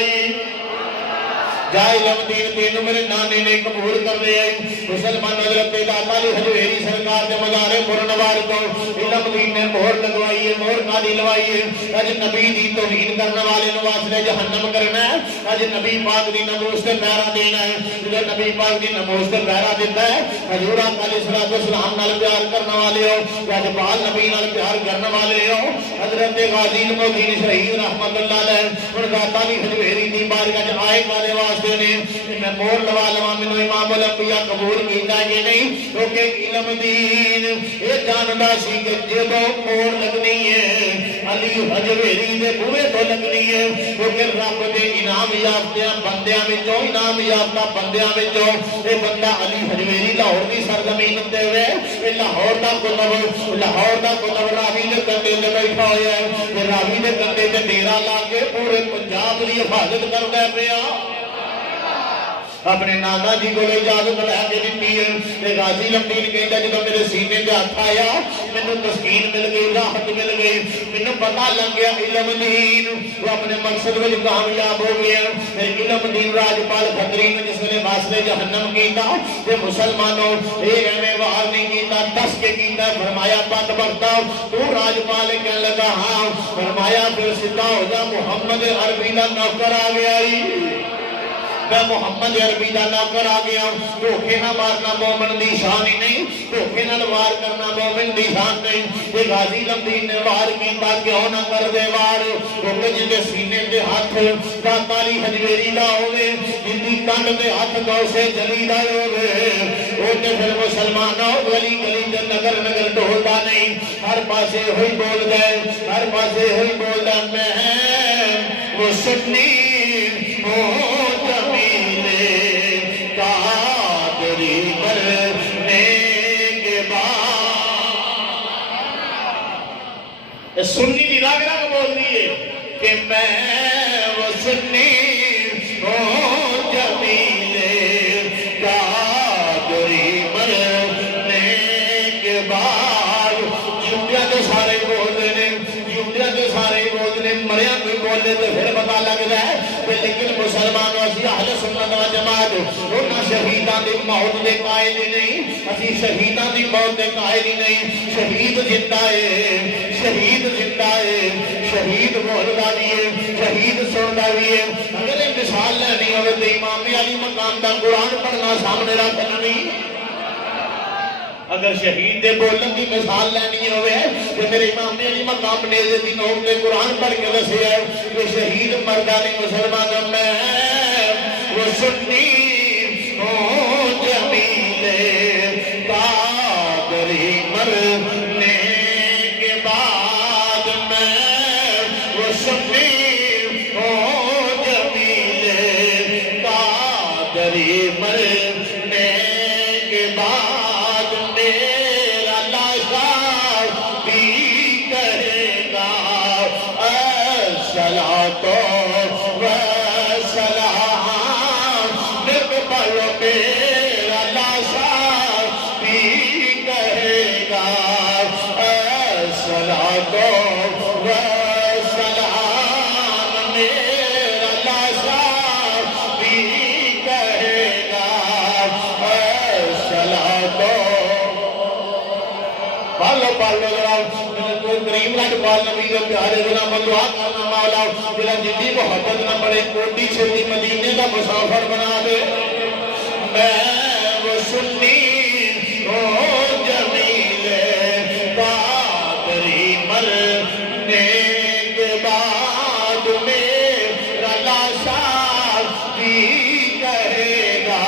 جائے لمدین تینوں میرے نانے نے قبول کر لیا مسلمان حضرت داتا علی حجویری سرکار دے مزارے مرنوار کو لمدین نے مہر لگوائی ہے مہر کالی لوائی ہے اج نبی دی توہین کرنے والے نو واسطے جہنم کرنا ہے اج نبی پاک دی نماز تے پہرا دینا ہے جو نبی پاک دی نماز تے پہرا دیتا ہے حضور علیہ السلام نال پیار کرنے والے ہو اج بال نبی نال پیار کرنے والے ہو حضرت غازی نمدین شہید رحمت اللہ علیہ اور داتا علی حجویری دی بارگاہ وچ آئے والے واسطے میں مور لوا لوا مینوں امام الانبیاء قبول کیتا کہ نہیں کیونکہ علم دین یہ جاندا سی کہ جدوں مور لگنی ہے علی حجویری دے بوئے تو لگنی ہے کیونکہ رب دے انعام یافتہ بندیاں وچوں انعام یافتہ بندیاں وچوں اے بندہ علی حجویری لاہور دی سرزمین تے ہوئے اے لاہور دا کتب راوی دے کنڈے تے بیٹھا ہویا ہے راوی دے کنڈے تے ڈیرا لا کے پورے پنجاب دی حفاظت کردا پیا اپنے نانا جی کو اجازت لے کے دیتی ہے تے غازی لمدین کہندا جدوں میرے سینے تے ہاتھ آیا مینوں تسکین مل گئی راحت مل گئی مینوں پتہ لگ گیا علم دین وہ اپنے مقصد وچ کامیاب ہو گیا پھر علم دین راجپال کھتری نے جس نے واسطے جہنم کیتا تے مسلمانوں اے ایویں واز نہیں کیتا دس کے کیتا فرمایا بدبختاں تو راجپال کہن لگا ہاں فرمایا پھر سیدھا ہو جا محمد عربی دا نوکر آ گیا میں محمد عربی دا نوکر آ گیا دھوکے نہ مارنا مومن دی شان ہی نہیں دھوکے نہ وار کرنا مومن دی شان نہیں تے غازی لمدین نے وار کیتا کیوں نہ کر دے وار کیونکہ جن دے سینے تے ہاتھ داتا علی حجویری دا ہوے جن دی کنڈ تے ہاتھ غوث جلی دا ہوے او تے پھر مسلمانوں گلی گلی تے نگر نگر ڈھولدا نہیں ہر پاسے ہوئی بولدا ہر پاسے ہوئی بولدا میں وہ سنی سنی دی راگ راگ بول دیئے کہ میں وہ سنی ہوں جمیلے قادری مرنے کے بعد جمعیاں تو سارے بول دینے جمعیاں تو سارے بول دینے مریم بھی بول دے تو پھر پتا لگ جائے لیکن مسلمانوں اسی اہل سنت و جماعت انہاں شہیدان دی موت دے قائل نہیں اسی شہیدان دی موت دے قائل نہیں شہید زندہ ہے شہید زندہ ہے شہید بولدا بھی ہے شہید سندا بھی ہے اگر ایک مثال لینی ہوئے تو امام علی مقام دا قرآن پڑھنا سامنے رکھنا نہیں اگر شہید دے بولن دی مثال لینی ہوئے کہ میرے امام علی مقام نے دی نوم دے قرآن پڑھ کے دسے ہے کہ شہید مردانی مسلمان میں وہ سنی ہوں جمیلے قادری مرنے کے بعد میں وہ سنی ہوں جمیلے قادری مرنے کے بعد میرا لاشا بھی کہے گا الصلاۃ والسلام نک پڑھ میرا لاشا بھی کہے گا پڑھ لو ذرا کریم لجپال نبی کے پیارے غلام دعا کرنا مولا جڑا جتنی محبت نہ پڑے کوٹی چھتی مدینے کا مسافر بنا دے میں وہ سنی جمیل قادری مرنے کے بعد میرا لاشا بھی کہے گا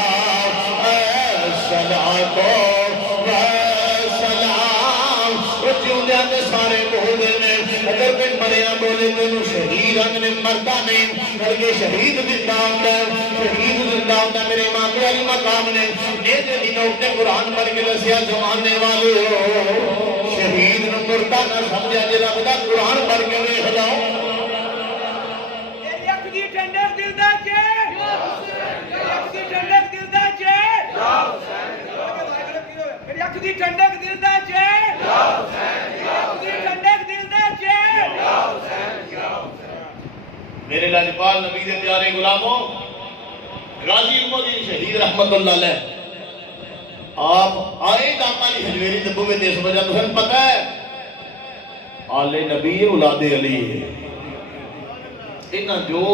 الصلاۃ سارے بولتے ہیں اگر کوئی مریا بولے تو انہوں شہید اگنے مردہ نہیں بلکہ شہید زندہ ہوتا ہے شہید زندہ ہوتا ہے میرے امام علی مقام نے نیزے دنوں اپنے قرآن پڑھ کے لسیا زمانے والے ہو شہید نو مردہ نہ سمجھا جی رب دا قرآن پڑھ کے ویکھ لاؤ میری اکھ دی ٹھنڈک دل دا چے میری اکھ دی ٹھنڈک دل دا چے میری اکھ دی ٹھنڈک دل دا چے میرے لاجپال نبی دے پیارے غلاموں غازی المدین شہید رحمت اللہ علیہ آپ آئے داما علی حجویری دبو میں دیس وجہ تو پتہ ہے آل نبی اولاد علی ہے انہاں جو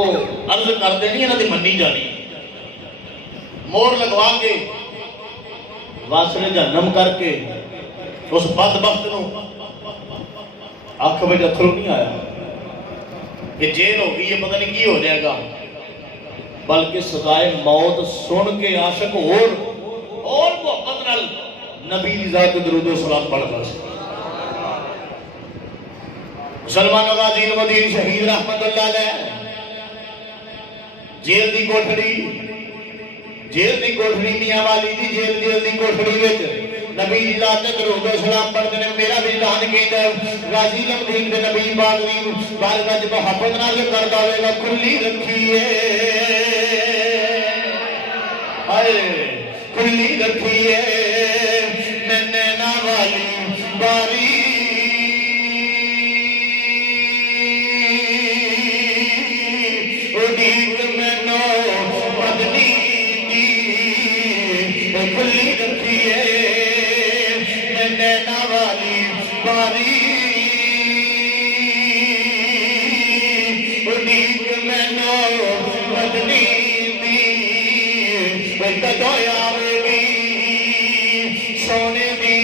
عرض کر دینی انہاں دی منی جانی مور لگوا کے واسل جہنم کر کے اس بدبخت نو آنکھ میں اتھرو نہیں آیا کہ جیل ہو گئی ہے پتہ نہیں کی ہو جائے گا بلکہ سزائے موت سن کے عاشق اور محبت نال نبی دی ذات درود و سلام پڑھتا ہے مسلمان غازی المدین شہید رحمت اللہ علیہ جیل دی کوٹھڑی میاں والی دی جیل دی کوٹھڑی وچ نبی دی ذات درود و سلام پڑھتے ہیں میرا وجدان کہتا ہے غازی المدین دے نبی پاک دی بارگاہ وچ محبت نال کردا ہوے گا کھلی رکھیے ہائے کھلی رکھیے میں نینا والی باری اڈیک میں نو مدنی دی کھلی رکھیے میں نینا والی باری اڈیک میں نو مدنی دی کدو آوے گی سونے دی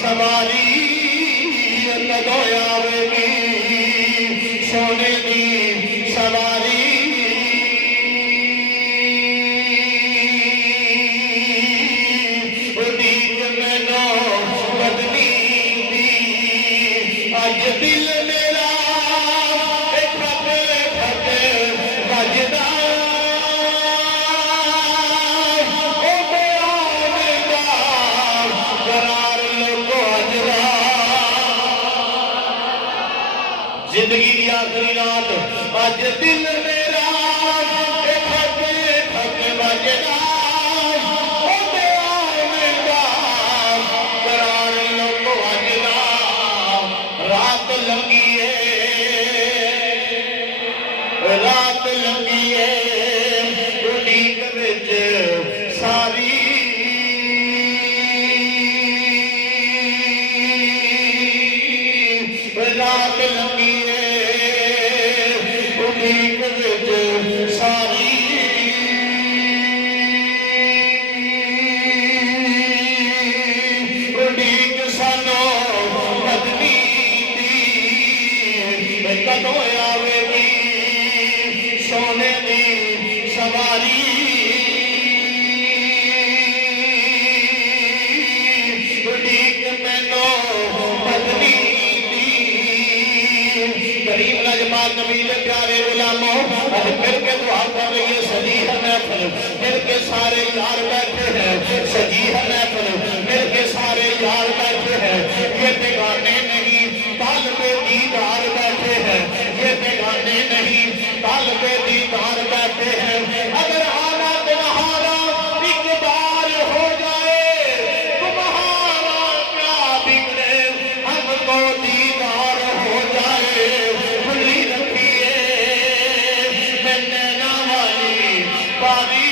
سواری کدو آوے گی سونے دی سواری اڈیک میں نو بدنی دی اج دل میرا کھپے بجدا زندگی کی آخری رات آج دل میرا تھک بجنا قرار لوگ بجنا رات لگی ہے اڈیک وچ ساری رات لگی اڈیک وچ ساری اڈیک سانو مدنی دی کدو آوے گی سونے دی سواری اڈیک مینو مدنی کریم لجپال نبی دے پیارے غلاموں اج مل کے دعا کر رہی ہے صدیح محفل مل کے سارے یار بیٹھے ہیں صدیح محفل مل کے سارے یار بیٹھے ہیں یہ بیگانے نہیں طالب دیدار بیٹھے ہیں یہ بیگانے نہیں طالب دیدار بیٹھے ہیں اگر آنا تمہارا ایک بار ہو جائے تمہارا کیا بگڑے ہم کو دیدار ہو جائے کھلی رکھیے میں نینا والی باری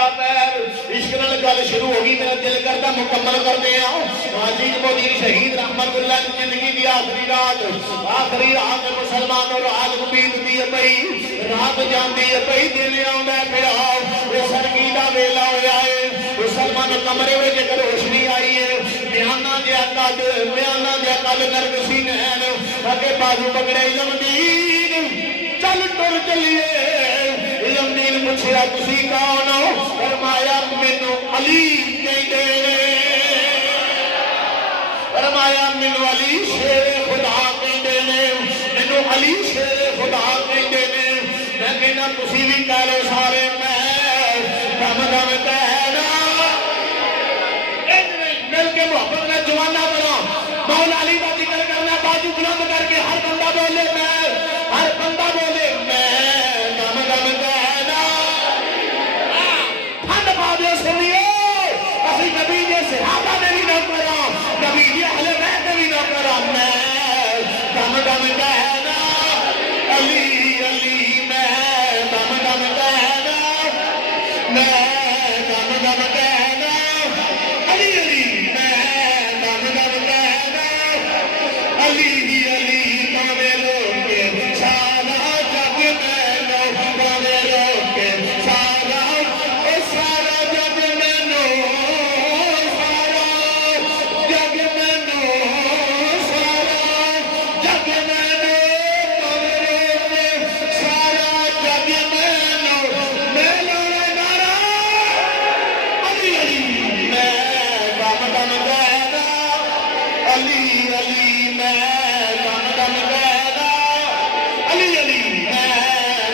سارا پیر عشق نال گل شروع ہو گئی میرا دل کرتا مکمل کرتے ہیں غازی مودین شہید رحمت اللہ کی زندگی دی آخری رات مسلمان اور عالم بیتدی ہے پئی رات جاندی ہے پئی دن آوندا پیا اے سرگی دا ویلا ہویا ہے مسلمان کمرے وچ ایک روشنی آئی ہے میانا دیا قد نرگ سینین اگے بازو پکڑے علمدین چل ٹر چلیے علمدین پوچھیا تسی کون ہو فرمایا مینوں علی کہندے نے فرمایا مینوں علی شیر خدا کہندے نے مینوں علی شیر خدا کہندے نے میں کہنا تسی بھی کہہ لو سارے میں دم دم کہنا مل کے محبت میں جوانا بنا مولا علی کا ذکر کرنا بازو بلند کر کے ہر بندہ بولے میں ہر بندہ بولے میں دم دم کہنا ٹھنڈ پا دے سنیے اسی نبی نے صحابہ نے بھی نہ کرا نبی نے اہل بیت نے بھی نہ کرا میں دم دم کہنا علی علی میں دم دم کہنا میں دم دم کہنا علی علی میں دم دم کہنا علی علی تمہیں لوگ کے سارا جگ میں لو تمہیں لوگ کے سارا سارا جگ میں لو سارا جگ میں لو سارا جگ میں لو تمہیں لوگ کے سارا جگ میں لو میں لو نارا علی علی میں دم دم کہنا علی علی میں دم دم کہنا علی علی میں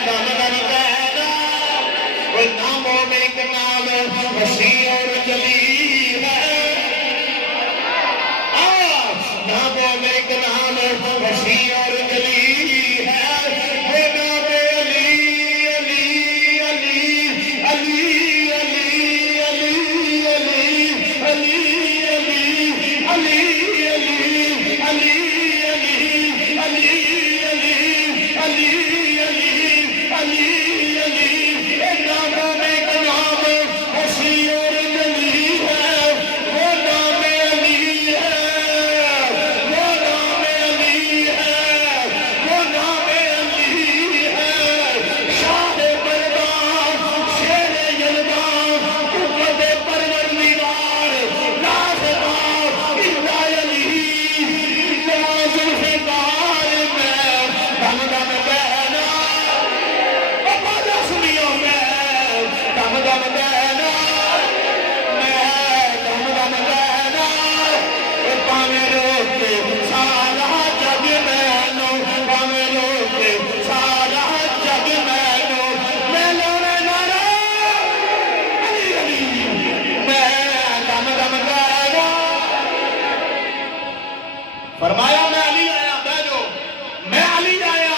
دم دم کہنا وہ ناموں میں ایک نام وسیع اور جلی ہے ناموں میں ایک نام وسیع اور جلی ہے وہ نام علی علی علی علی علی علی علی علی علی علی علی علی علی علی علی علی علی ناموں میں ایک نام وسیع اور جلی ہے وہ نام علی ہے وہ نام علی ہے وہ نام علی ہے شاہ مردان شیر یلدان قوت پروردگار رازدار الا علی الا ذوالفقار میں دم دم کہنا سنیو میں دم دم کہنا میں دم دم کہنا پاویں روک کے سارا جگ میں لو پاویں روک کے سارا جگ میں لو میں لونے نارا علی علی میں دم دم کہنا فرمایا میں علی آیا بیٹھو میں علی آیا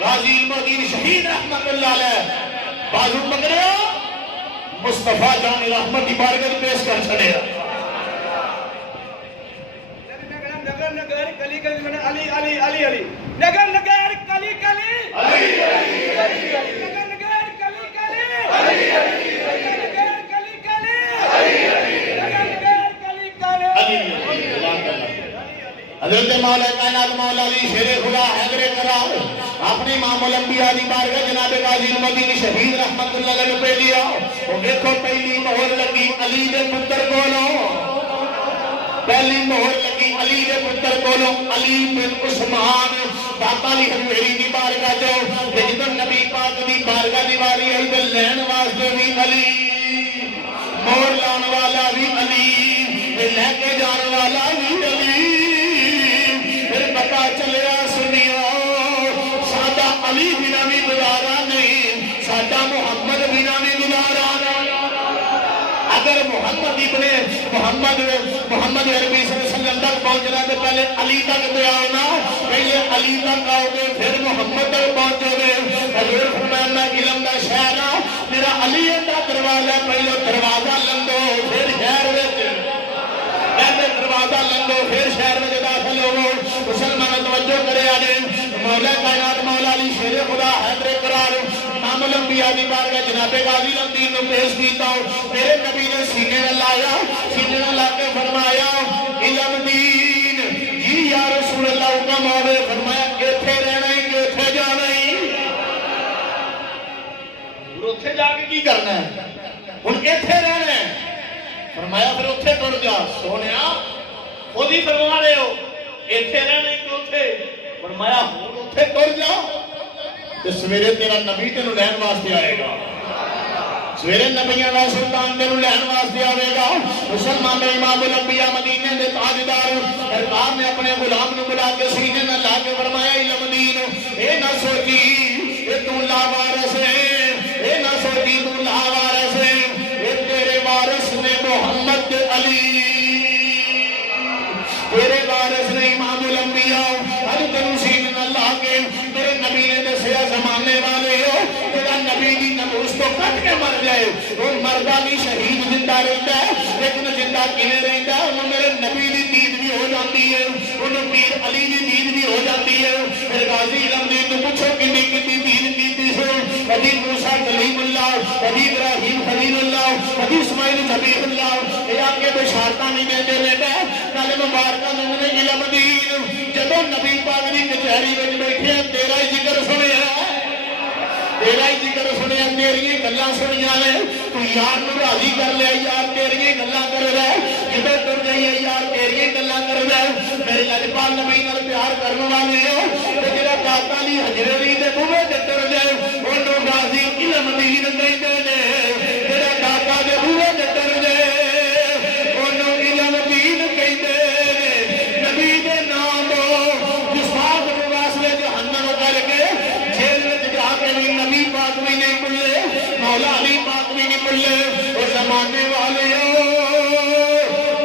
غازی مودین شہید رحمت اللہ علیہ بازو پکڑے مصطفیٰ جان رحمت کی بارگاہ پیش کر چھڑیا نگر نگر کلی کلی میں علی علی علی علی نگر نگر کلی کلی علی علی نگر نگر کلی کلی علی علی نگر کلی کلی علی علی نگر کلی کلی حضرت مولا کائنات مولا علی شیر خدا حیدر کرام اپنی امام الانبیاء دی بارگاہ جناب غازی مدینی شہید رحمت اللہ علیہ پہ لیا وہ دیکھو پہلی مہر لگی علی دے پتر کولوں پہلی مہر لگی علی دے پتر کولوں علی بن عثمان داتا علی حضوری دی بارگاہ جو جدن نبی پاک دی بارگاہ دی واری ہے دل لین واسطے بھی علی مہر لان والا بھی علی لے کے جان والا بھی علی پھر پتا چلیا سنیا سادہ علی بنا بھی گزارا نہیں سادہ محمد بنا بھی گزارا اگر محمد ابن محمد عربی صلی اللہ علیہ وسلم تک پہنچنا تو پہلے علی تک دے آؤ نا پہلے علی تک آؤ گے پھر محمد تک پہنچو گے حضور فرمایا میں علم دا شہر ہوں میرا علی دا دروازہ پہلے دروازہ لندو پھر شہر وچ پہلے دروازہ لندو پھر شہر میں داخل ہو مسلمان توجہ کرے آجے مولا کائنات مولا علی شیر خدا حیدر قرار امام الانبیاء انبیاء دی بارگاہ جناب غازی الدین نو پیش کیتا میرے نبی نے سینے نال لایا سینے نال لا کے فرمایا علم دین جی یا رسول اللہ حکم آوے فرمایا ایتھے رہنا ہی کہ ایتھے جانا ہی اوتھے جا کے کی کرنا ہے ہن ایتھے رہنا ہے فرمایا پھر اوتھے ٹر جا سونیا خود ہی فرما رہے ہو ایتھے رہنا ہی کہ اوتھے فرمایا ہن اوتھے ٹر جا تے سویرے تیرا نبی تینوں لین واسطے آئے گا سویرے نبیاں دا سلطان تینوں لین واسطے آئے گا مسلمان امام الانبیاء مدینے دے تاجدار سرکار نے اپنے غلام نو بلا کے سینے نال لا کے فرمایا علم دین اے نہ سوچی اے تو لاوارث ہے اے نہ سوچی تو لاوارث ہے اے تیرے وارث نے محمد علی تیرے وارث نے امام الانبیاء ہر تینوں سینے نال لا کے میرے نبی نے دسیا زمانے والے ہو تیرا نبی دی نموز تو کٹ کے مر جائے وہ مردہ بھی شہید زندہ رہتا ہے لیکن زندہ کنے رہتا ہے انہوں میرے نبی دی دید بھی ہو جاتی ہے انہوں پیر علی دی دید بھی ہو جاتی ہے پھر غازی علم دید تو پوچھو کنی کتی دید کیتی سے کبھی موسیٰ کلیم اللہ کبھی ابراہیم خلیل اللہ کبھی اسماعیل ذبیح اللہ یہ آگے بشارتہ نہیں دیتے رہتا ہے کل مبارکہ نے علم دین جدو نبی پاک دی کچہری میں بیٹھے ہیں تیرا ہی ذکر سنے تیرا ہی ذکر سنے تیری گلاں سنیاں نے تو یار نو راضی کر لیا یار تیری گلاں کر رہا ہے جدو ٹر جائیے یار تیری گلاں کر رہا ہے میرے لجپال نبی نال پیار کرنے والے ہو تے جڑا داتا دی حجرری دے بوے تے ٹر جائے اونوں غازی علم دین کہندے نے جڑا داتا دے بوے تے ٹر جائے اونوں علم دین کہندے نے نبی دے نام جساد دے واسطے جہنم کر کے جیل وچ جا کے نبی پاک بھی نہیں ملے مولا علی پاک بھی نہیں ملے وہ زمانے والے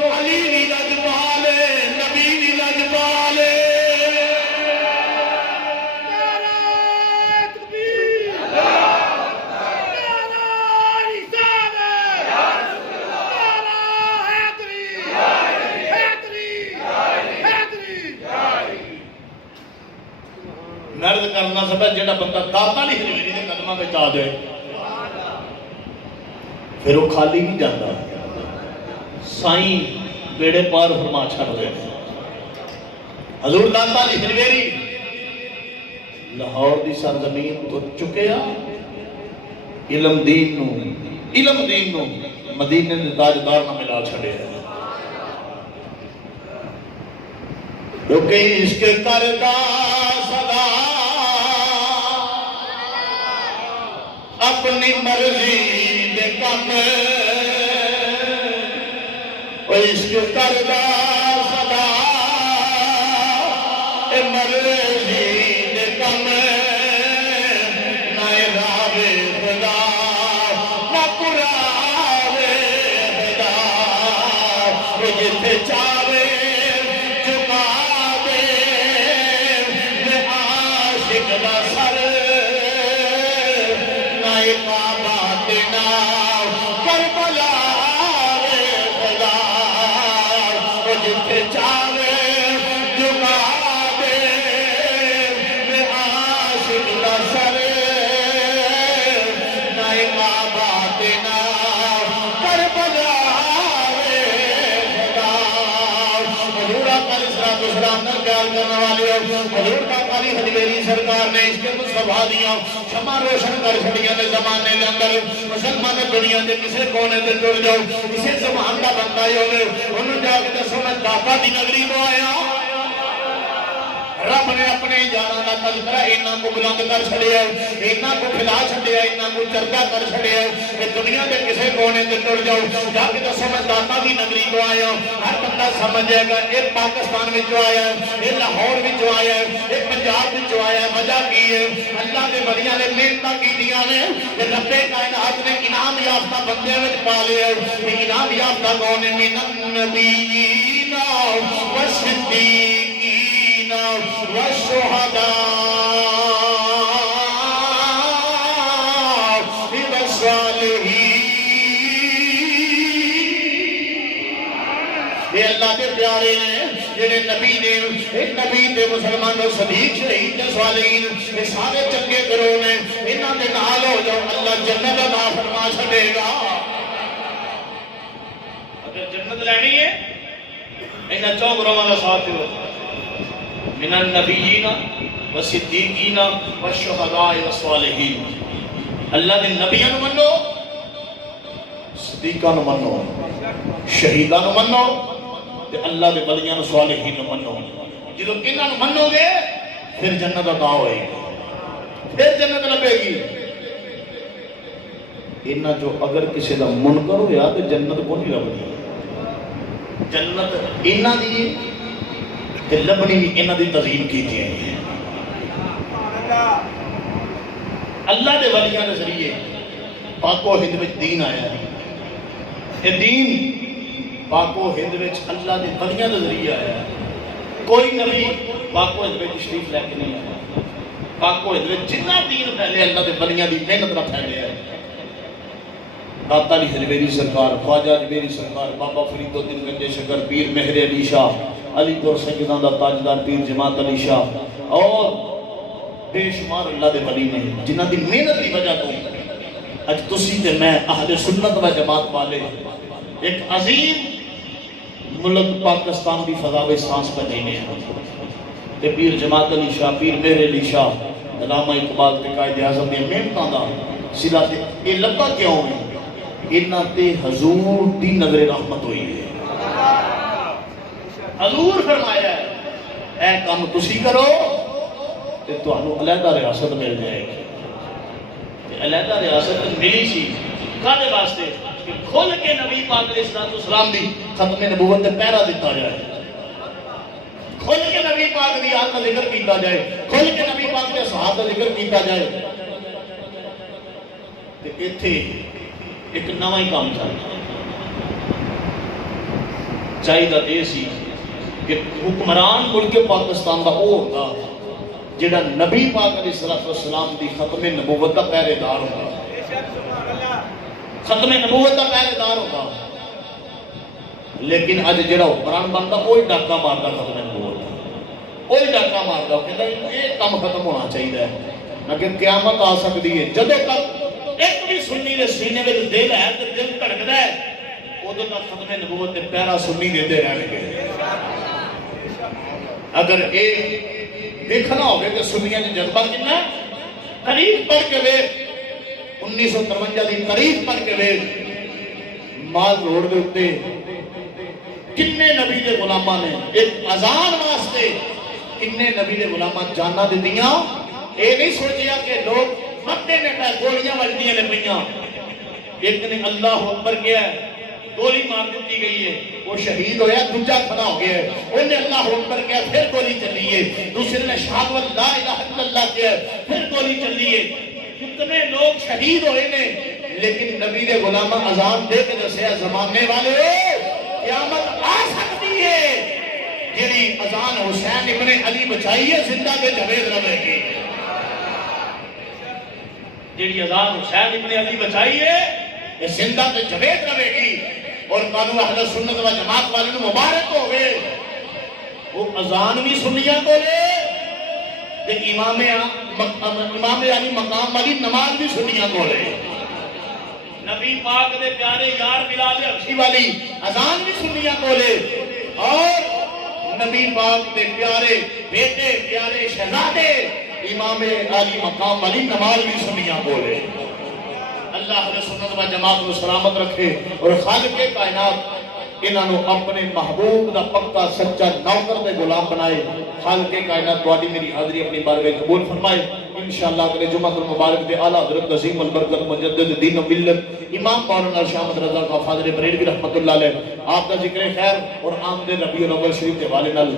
علی نہیں لجپال نبی نہیں لجپال نعرہ تکبیر نعرہ رسالت نعرہ حیدری حیدری حیدری نرد کرنا سب جڑا بندہ داتا نہیں حجرری دے قدمہ میں چاہ دے پھر وہ خالی نہیں جاتا سائیں بیڑے پار فرما چھڑ دے حضور داتا دی حجرری لاہور دی سرزمین تو چکیا علم دین نو مدینے دے تاجدار نہ ملا چھڑے رکے عشق کردا صدا اپنی مرضی دے کم عشق کردا صدا اے مرضی دے کم نہ راوے خدا نہ پراوے خدا وہ جتھے چاہے چکا دے میں عاشق دا سر نہ کعبہ دینا کربلا وے خدا وہ جتھے چاہے چکا دے میں عاشق دا سر نہ کعبہ دینا کربلا وے خدا حضور کا اسلام نال پیار کرنے والے حضور کا علی حجویری سرکار نے اس کے مصطفیٰ دیا شمع روشن کر چھڑیاں نے زمانے دے اندر مسلمان دنیا دے کسے کونے تے ٹر جاؤ کسے زمان دا بندہ ہی ہوگے انہوں جا کے دسو میں داتا دی نگری تو آیا رب نے اپنے یاراں دا تذکرہ انہاں کو بلند کر چھڑیا انہاں کو کھلا چھڑیا انہاں کو چرچا کر چھڑیا کہ دنیا دے کسے کونے تے ٹر جاؤ جا کے دسو میں داتا دی نگری تو آیا ہر بندہ سمجھ جائے گا یہ پاکستان وچوں آیا ہے یہ لاہور وچوں آیا ہے یہ پنجاب وچوں آیا ہے وجہ کی ہے اللہ دے ولیاں نے محنتاں کیتیاں نے کہ رب کائنات نے انعام یافتہ بندے وچ پا لیا ہے انعام یافتہ کون ہے من النبیین والصدیقین والشہداء والصالحین یہ اللہ کے پیارے ہیں جنہیں نبی نے ایک نبی دے مسلمان و صدیق شہید دے صالحین یہ سارے چنگے گروہ نے انہاں دے نال ہو جاؤ اللہ جنت عطا فرما چھڑے گا۔ اگر جنت لینی ہے انہاں چوں گروہاں دا ساتھ دیو، من النبیین والصدیقین والشہداء والصالحین۔ اللہ دے نبیوں نو منو، صدیقاں نو منو، شہیداں نو منو، تے اللہ دے ولیاں نو صالحین نو منو۔ جدوں انہاں نو منو گے پھر جنت عطا ہوئے گی، پھر جنت لبے گی۔ انہاں جو اگر کسی دا منکر ہویا تے جنت کو نہیں لبنی۔ جنت انہاں دی تے لبنی بھی انہاں دی تعظیم کیتی ہے۔ اللہ دے ولیاں دے ذریعے پاک و ہند وچ دین آیا ہے۔ یہ دین پاک و ہند وچ اللہ دے ولیاں دے ذریعے آیا ہے۔ کوئی نبی پاک و ہند وچ تشریف لے کے نہیں آیا۔ پاک و ہند وچ جتنا دین پھیلے اللہ دے ولیاں دی محنت نہ پھیلے ہے۔ داتا علی حجویری سرکار، خواجہ حجویری سرکار، بابا فرید الدین گنج شکر، پیر مہر علی شاہ، علی پور سیداں دا تاجدار پیر جماعت علی شاہ اور بے شمار اللہ دے ولی نے جنہاں دی محنت دی وجہ تو اج تسی تے میں اہل سنت و جماعت والے ایک عظیم ملک پاکستان دی فضا وچ سانس بجینے ہیں۔ تے پیر جماعت علی شاہ، پیر مہر علی شاہ، علامہ اقبال تے قائد اعظم دی محنتاں دا صلہ تے یہ لبا کیوں ہے؟ انہاں تے حضور دی نظر رحمت ہوئی ہے۔ حضور فرمایا ہے اے کام تسی کرو تے تانوں علیحدہ ریاست مل جائے گی۔ علیحدہ ریاست ملی سی کدے واسطے کہ کھل کے نبی پاک علیہ السلام دی ختم نبوت تے پہرا دیتا جائے، کھل کے نبی پاک دی آل کا ذکر کیتا جائے، کھل کے نبی پاک دے صحابہ کا ذکر کیتا جائے۔ تے ایتھے ایک نواں ہی کام چاہیے یہ سی کہ حکمران ملک پاکستان کا وہ ہوگا جڑا نبی پاک علیہ السلام دی ختم نبوت کا پہرے دار ہوگا، ختم نبوت کا پہرے دار ہوگا۔ لیکن اج جڑا حکمران بنتا وہی ڈاکہ مارتا ختم نبوت، وہی ڈاکہ مارتا، وہ کہتا ہے یہ کام ختم ہونا چاہیے نہ کہ قیامت آ سکتی ہے جدوں تک ایک بھی سنی دے سینے میں دل ہے تو دل دھڑکدا ہے، ادوں تک ختم نبوت تے پہرا سنی دیتے رہن گے۔ اگر یہ دیکھنا ہوگا کہ سنیاں دی جذبہ کتنا قریب پڑھ کے ویکھ 1953 دی قریب پڑھ کے ویکھ مال روڈ دے اوتے کتنے نبی دے غلاماں نے ایک اذان واسطے کتنے نبی دے غلاماں جاناں دتیاں۔ اے نہیں سوچیا کہ لوگ مرتے نے پہ گولیاں بجدیاں نے پئیاں، ایک نے اللہ اکبر کیا ہے گولی مار دیتی گئی ہے، وہ شہید ہویا، دوجا کھڑا ہو گیا ہے، انہیں اللہ اکبر کیا پھر گولی چلی ہے، دوسرے نے شہادت لا الہ الا اللہ کیا پھر گولی چلی ہے۔ کتنے لوگ شہید ہوئے نے، لیکن نبی دے غلامہ اذان دے کے دسیا زمانے والے قیامت آ سکتی ہے جیڑی اذان حسین ابن علی بچائی ہے زندہ کے جاوید رہے گی، جیڑی اذان حسین ابن علی بچائی ہے یہ زندہ کے جاوید رہے گی۔ اور قانون اہل سنت و جماعت والے نے مبارک ہو گئے، وہ اذان بھی سنیاں کو لے تے امام علی مقام والی نماز بھی سنیاں کو لے، نبی پاک دے پیارے یار بلال حبشی والی اذان بھی سنیاں کو لے، اور نبی پاک دے پیارے بیٹے پیارے شہزادے امام علی مقام والی نماز بھی سنیاں کو لے۔ اللہ اہل سنت و جماعت کو سلامت رکھے اور خالق کائنات انہوں اپنے محبوب دا پکا سچا نوکر دے غلام بنائے۔ خالق کائنات تواڈی میری حاضری اپنی بارگاہ قبول فرمائے۔ انشاءاللہ اگلے جمعہ المبارک دے اعلیٰ حضرت عظیم البرکت مجدد دین و ملت امام مولانا شاہ احمد رضا کا فاضل بریلوی رحمۃ اللہ علیہ آپ کا ذکر خیر اور آمد ربیع الاول شریف کے حوالے نال